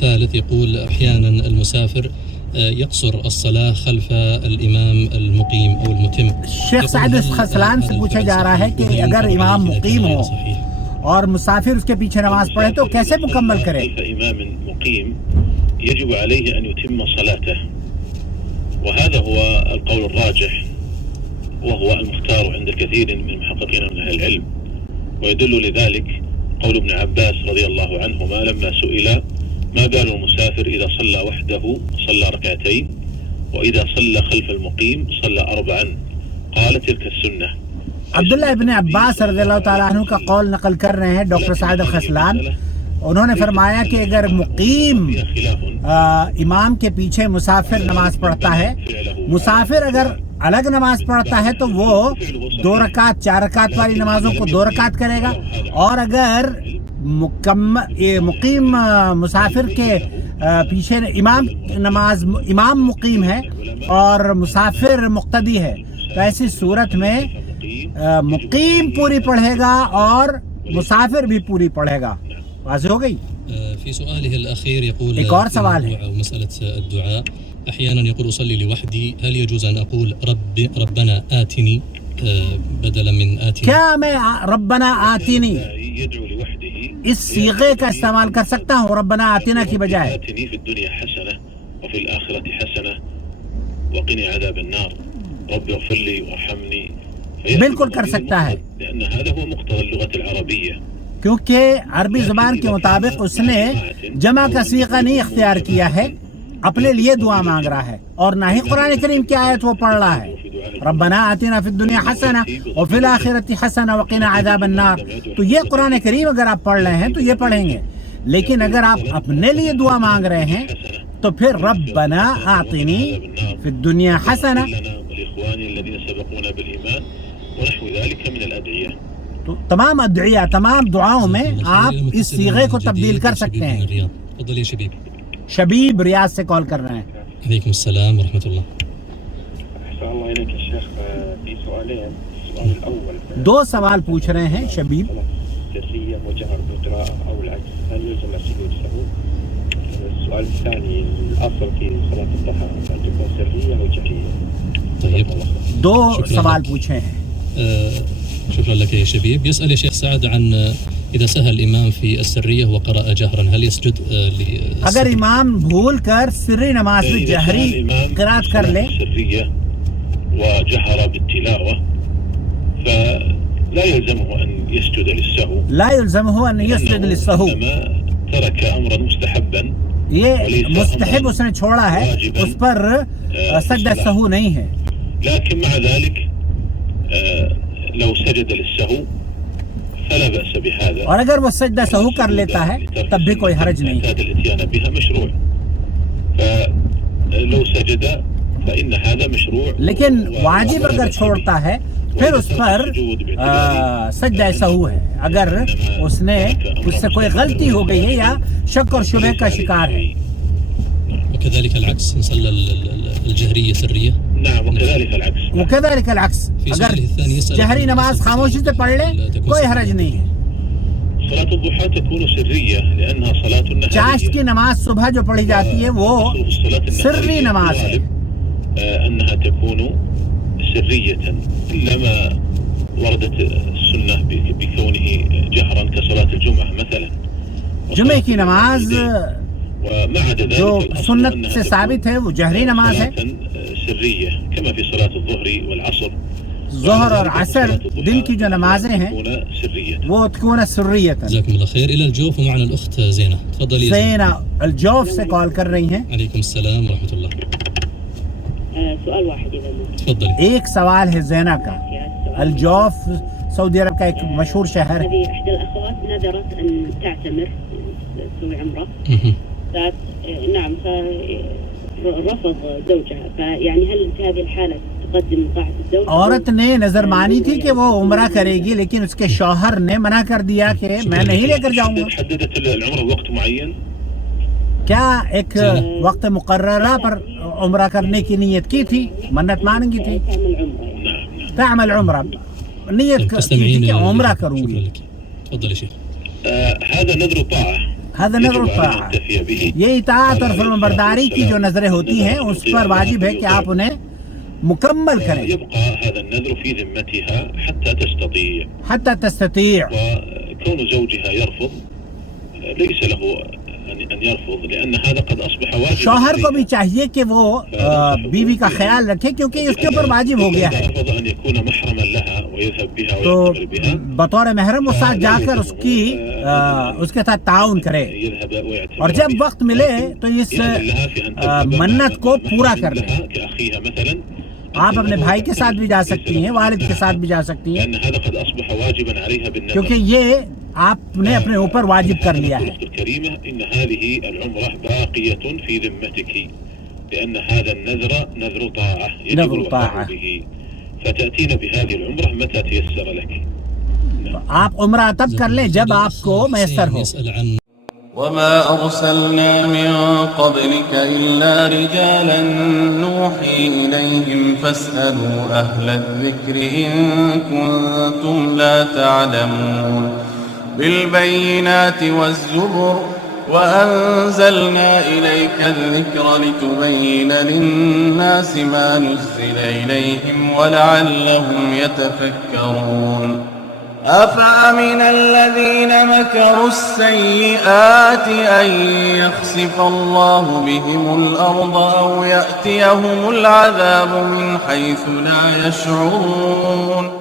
الثالث يقول أحيانا المسافر يقصر الصلاة خلف الإمام المقيم أو المتم. شیخ سعد خسلان سے پوچھا جا رہا ہے کہ اگر امام مقیم ہو اور مسافر اس کے پیچھے نماز پڑھے تو کیسے مکمل کرے؟ إمام مقيم يجب عليه أن يتم صلاته، وهذا هو القول الراجح وهو المختار عند الكثير من المحققين من أهل العلم، ويدل لذلك قول ابن عباس رضي الله عنهما لما سئل ما بال المسافر إذا صلى وحده صلى ركعتين وإذا صلى خلف المقيم صلى 4، قال تلك السنة. عبداللہ ابن عباس رضی اللہ تعالیٰ عنہ کا قول نقل کر رہے ہیں ڈاکٹر سعد الخسلان. انہوں نے فرمایا کہ اگر مقیم امام کے پیچھے مسافر نماز پڑھتا ہے، مسافر اگر الگ نماز پڑھتا ہے تو وہ 2 رکعت 4 رکعت والی نمازوں کو 2 رکعت کرے گا، اور اگر مقیم مسافر کے پیچھے امام مقیم ہے اور مسافر مقتدی ہے تو ایسی صورت میں مقیم پوری پڑھے گا اور مسافر بھی پوری پڑھے گا. واضح ہو گئی؟ في سؤاله الأخير يقول ایک اور سوال ہے. مسألة الدعاء أحيانا يقول أصلي لوحدي، هل يجوز أن أقول ربنا آتني بدلا من آتني؟ کیا میں ربنا آتینی اس صیغے کا استعمال کر سکتا ہوں ربنا آتنا کی بجائے؟ آتني في الدنيا حسنة وفي الآخرة حسنة وقني عذاب النار رب اغفر لي وارحمني. بالکل کر سکتا ہے، لأن هذا هو مقتضى اللغة العربية، کیونکہ عربی زبان کے مطابق اس نے جمع کا صیغہ نہیں اختیار کیا ہے، اپنے لیے دعا مانگ رہا ہے اور نہ ہی قرآن کریم کی آیت وہ پڑھ رہا ہے ربنا آتنا فی الدنیا حسنہ وفی الآخرۃ حسنہ وقنا عذاب النار. تو یہ قرآن کریم اگر آپ پڑھ رہے ہیں تو یہ پڑھیں گے، لیکن اگر آپ اپنے لیے دعا مانگ رہے ہیں تو پھر ربنا آتنی فی الدنیا حسنہ. ولإخواني الذين سبقونا بالإيمان ونحو ذلك من الأدعية. تو تمام ادعیہ تمام دعاؤں میں آپ اس صیغے کو تبدیل کر سکتے ہیں. تفضل يا شبيب. شبیب ریاض سے کال کر رہے ہیں. عليكم السلام ورحمة الله. أحسن الله إليك يا شيخ. في سؤالين. السؤال الأول 2 سوال پوچھ رہے ہیں شبیب. سرية وجهر بالقراءة أو العكس، هل يلزم السجود سهو؟ السؤال الثاني الأصل في صلاة الضحى أن تكون سرية أو جهرية؟ طيب 2 سوال پوچھے ہیں. شكرا لك يا شبيب. يسأل يا شيخ سعد عن إذا سهى الإمام في السرية وقرأ جهرا هل يسجد اگر امام بھول کر سری نماز میں جہری قرأت کر لے سرية وجهر بالتلاوة فلا يلزمه أن يسجد للسهو. لا يلزمه أن يسجد للسهو. إنما ترك أمرا مستحبا، یہ مستحب اس نے چھوڑا ہے، اس پر سجدہ سہو نہیں ہے. لكن مع ذلك لو سجد للسهو فلا بأس بهذا. اور اگر وہ سجدہ سہو کر لیتا ہے تب بھی کوئی حرج نہیں. الاتيان بها مشروع، فلو سجد فإن هذا مشروع. لیکن واجب اگر چھوڑتا ہے پھر اس پر سجدہ سہو ہے اگر اس نے اس سے کوئی غلطی ہو گئی ہے یا شک اور شبہ کا شکار ہے. وكذلك العكس إن صلى الجهرية سرية. نعم وكذلك العكس. وكذلك العكس اگر جہری نماز خاموشی سے پڑھ لے کوئی حرج نہیں ہے. صلاة الضحى تكون سرية لأنها صلاة النهار. چاشت کی نماز صبح جو پڑھی جاتی ہے وہ سری نماز ہے. أنها تكون سرية إلا ما وردت السنة بكونه جهرا كصلاة الجمعة مثلا. جمعے کی نماز جو سنت سے ثابت ہے وہ جہری نماز ہے. سرية كما في صلاة الظهر والعصر. ظہر اور عصر دن کی جو نمازیں ہیں وہ تكون سرية. جزاكم الله خير. إلى الجوف ومعنا الأخت زينة. تفضلي يا زينة الجوف سے کال کر رہی ہیں. عليكم السلام ورحمة الله. سؤال واحد إذا ممكن. تفضلي. ایک سوال ہے زینہ کا. الجوف سعودی عرب کا ایک مشہور شہر ہے. هذه إحدى الأخوات نذرت أن تعتمر تسوي عمرة. نعم رفض زوجها، فيعني هل في هذه الحالة تقدم طاعة الزوج؟ عورت نے نظر مانی تھی کہ وہ عمرہ کرے گی لیکن اس کے شوہر نے منع کر دیا کہ میں نہیں لے کر جاؤں گا. حددت العمرة وقت معين. کیا ایک وقت مقررہ پر عمرہ کرنے کی نیت کی تھی، منت مانگی تھی. تعمل عمرہ نیت کی تھی کہ عمرہ کروں گی. تفضل يا شيخ. هذا نذر طاعة. هذا نظر الطاعة. یہ اطاعت اور فرمانبرداری کی جو نظریں ہوتی ہیں اس پر واجب ہے کہ آپ انہیں مکمل کریں يبقى هذا النذر في ذمتها حتى تستطيع. وكون زوجها يرفض ليس له أن يرفض لأن هذا قد أصبح واجب. شوہر کو بھی چاہیے کہ وہ بیوی کا خیال رکھے کیونکہ اس کے اوپر واجب ہو گیا ہے. أن يكون محرما لها ويذهب بها تو ويعتمر بها بطور محرم اس ساتھ جا کر اس کے ساتھ تعاون کرے اور جب وقت ملے تو اس منت کو پورا کر لے. كأخيها مثلا آپ اپنے بھائی کے ساتھ بھی جا سکتی ہیں, والد کے ساتھ بھی جا سکتی ہیں, لأن هذا قد أصبح واجبا عليها بالنذر. کیونکہ یہ آپ نے اپنے اوپر واجب کر لیا ہے. الأخت الكريمة إن هذه العمرة باقية في ذمتك لأن هذا النذر نذر طاعة يجب الوفاء به فتأتين بهذه العمرة متى تيسر لك. آپ عمرہ تب کر لیں جب آپ کو میسر ہو. وما أرسلنا من قبلك إلا رجالا نوحي إليهم فاسألوا أهل الذكر إن كنتم لا تعلمون. بالبينات والزبر وأنزلنا إليك الذكر لتبين للناس ما نزل إليهم ولعلهم يتفكرون. أفأمن الذين مكروا السيئات أن يخسف الله بهم الأرض أو يأتيهم العذاب من حيث لا يشعرون.